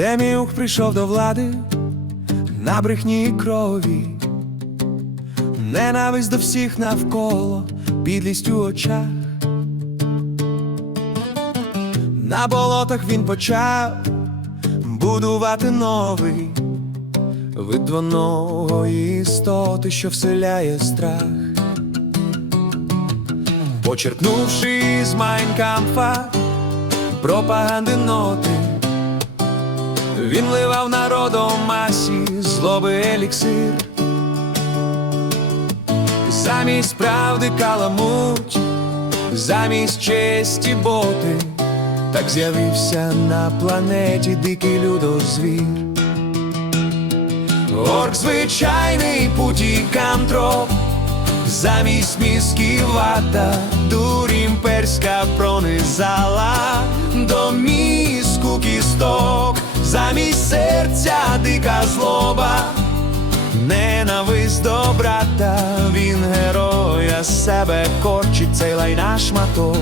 Деміух прийшов до влади на брехні крові, ненависть до всіх навколо, підлість у очах. На болотах він почав будувати новий вид двоної істоти, що вселяє страх. Почерпнувши з Майнкамфа пропаганди ноти, він ливав народом масі злоби еліксир. Замість правди каламуть, замість честі боти, так з'явився на планеті дикий людозвір. Орк звичайний путікантроп, замість мізків вата, дур імперська пронизала до мізку кісток, замість серця дика злоба, ненависть до брата, він героя себе корчить цей лайна шматок.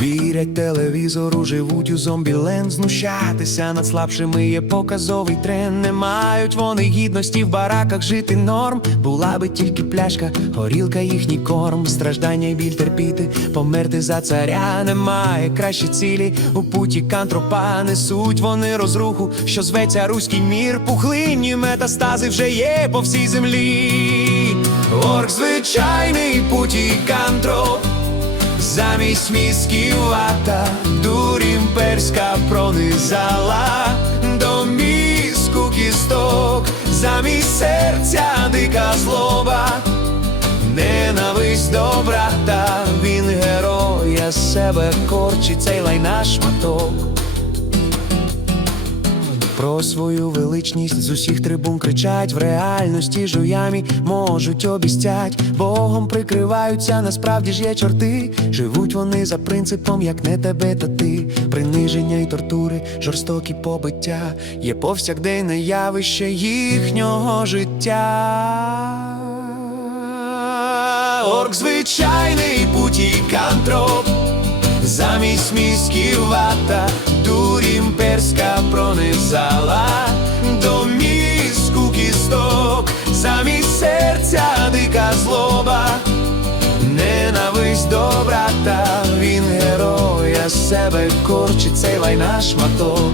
Вірять телевізору, живуть у зомбіленд Знущатися над слабшими є показовий тренд. Не мають вони гідності в бараках жити норм. Була би тільки пляшка, горілка їхній корм. Страждання й біль терпіти, померти за царя. Немає кращі цілі у путі кантропа. Несуть вони розруху, що зветься руський мір Пухлинні метастази вже є по всій землі. Орк звичайний путі кантроп Замість мізків вата, дур імперська пронизала до мізку кісток, замість серця дика злоба, ненависть до брата, він героя себе корчить цей лайна шматок. Про свою величність з усіх трибун кричать в реальності жуямі можуть обіцять, Богом прикриваються, насправді ж є чорти. Живуть вони за принципом, як не тебе, то ти. Приниження й тортури, жорстокі побиття, є повсякденне явище їхнього життя. Орк звичайний путікантроп Замість міськів вата, дур імперська пронизала до мізку кісток, замість серця дика злоба, ненависть до брата, він героя себе корчить цей лайна шматок.